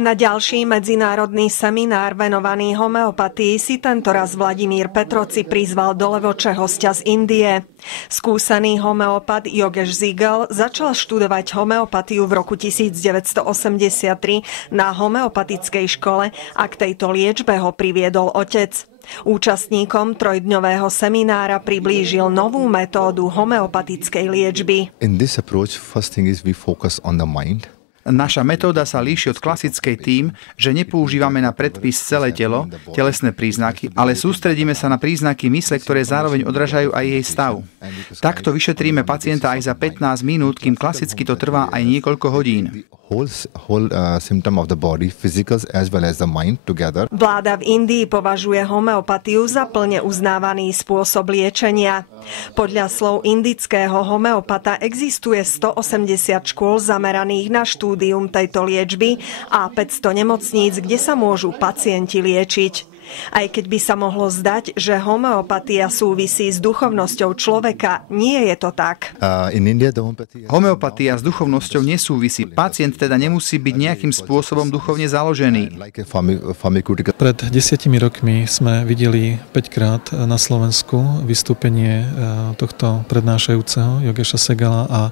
Na ďalší medzinárodný seminár venovaný homeopatii si tentoraz Vladimír Petroci prizval do Levoče hostia z Indie. Skúsený homeopat Yogesh Zigel začal študovať homeopatiu v roku 1983 na homeopatickej škole a k tejto liečbe ho priviedol otec. Účastníkom trojdňového seminára priblížil novú metódu homeopatickej liečby. In this approach, first thing is we focus on the mind. Naša metóda sa líši od klasickej tým, že nepoužívame na predpis celé telo, telesné príznaky, ale sústredíme sa na príznaky mysle, ktoré zároveň odrážajú aj jej stav. Takto vyšetríme pacienta aj za 15 minút, kým klasicky to trvá aj niekoľko hodín. Symptom of the body, physicals as well as the mind together. Vláda v Indii považuje homeopatiu za plne uznávaný spôsob liečenia. Podľa slov indického homeopata existuje 180 škôl zameraných na štúdium tejto liečby a 500 nemocníc, kde sa môžu pacienti liečiť. Aj keď by sa mohlo zdať, že homeopatia súvisí s duchovnosťou človeka, nie je to tak. Homeopatia s duchovnosťou nesúvisí. Pacient teda nemusí byť nejakým spôsobom duchovne založený. Pred 10 rokmi sme videli 5-krát na Slovensku vystúpenie tohto prednášajúceho Yogesha Segala a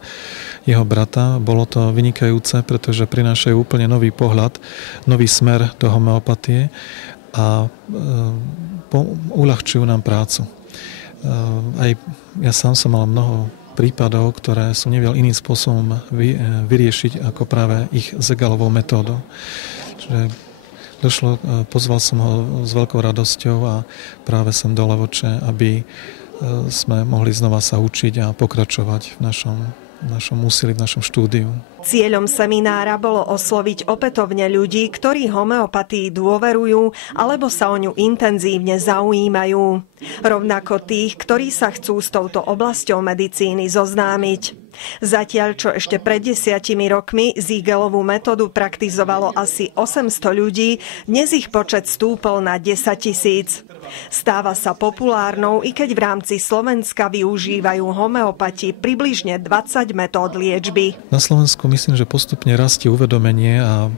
jeho brata. Bolo to vynikajúce, pretože prinášajú úplne nový pohľad, nový smer do homeopatie a uľahčujú nám prácu. Aj ja sám som mal mnoho prípadov, ktoré som nevedel iným spôsobom vyriešiť ako práve ich Zegalovou metódou. Čiže pozval som ho s veľkou radosťou a práve sem do Levoče, aby sme mohli znova sa učiť a pokračovať v našom úsilí, v našom štúdiu. Cieľom seminára bolo osloviť opätovne ľudí, ktorí homeopatii dôverujú alebo sa o ňu intenzívne zaujímajú. Rovnako tých, ktorí sa chcú s touto oblasťou medicíny zoznámiť. Zatiaľ, čo ešte pred 10 rokmi Zigelovú metódu praktizovalo asi 800 ľudí, dnes ich počet stúpol na 10 000. Stáva sa populárnou, i keď v rámci Slovenska využívajú homeopati približne 20 metód liečby. Na Slovensku myslím, že postupne rastie uvedomenie a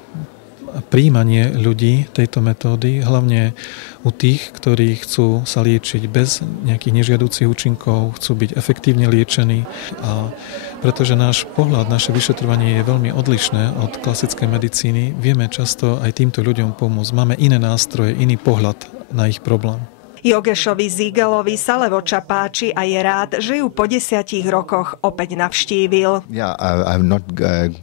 prijímanie ľudí tejto metódy, hlavne u tých, ktorí chcú sa liečiť bez nejakých nežiaducich účinkov, chcú byť efektívne liečení a pretože náš pohľad, naše vyšetrovanie je veľmi odlišné od klasickej medicíny, vieme často aj týmto ľuďom pomôcť. Máme iné nástroje, iný pohľad na ich problém. Yogeshovi Zigelovi sa Levoča páči a je rád, že ju po 10 rokoch opäť navštívil.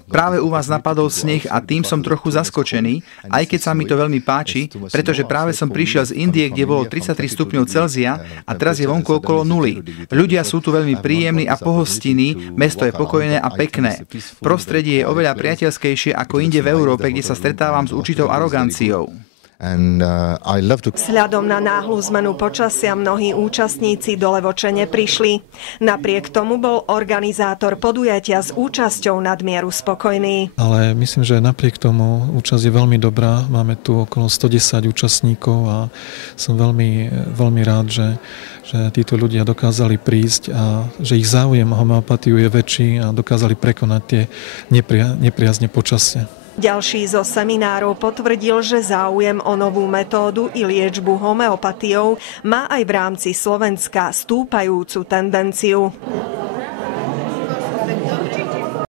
Práve u vás napadol sneh a tým som trochu zaskočený, aj keď sa mi to veľmi páči, pretože práve som prišiel z Indie, kde bolo 33 stupňov Celzia a teraz je vonku okolo 0. Ľudia sú tu veľmi príjemní a pohostinní, mesto je pokojné a pekné. Prostredie je oveľa priateľskejšie ako inde v Európe, kde sa stretávam s určitou aroganciou. Vzhľadom na náhlu zmenu počasia mnohí účastníci do Levoče neprišli. Napriek tomu bol organizátor podujatia s účasťou nadmieru spokojný. Ale myslím, že napriek tomu účasť je veľmi dobrá. Máme tu okolo 110 účastníkov a som veľmi, veľmi rád, že títo ľudia dokázali prísť a že ich záujem o homeopatiu je väčší a dokázali prekonať tie nepriazne počasia. Ďalší zo seminárov potvrdil, že záujem o novú metódu i liečbu homeopatiou má aj v rámci Slovenska stúpajúcu tendenciu.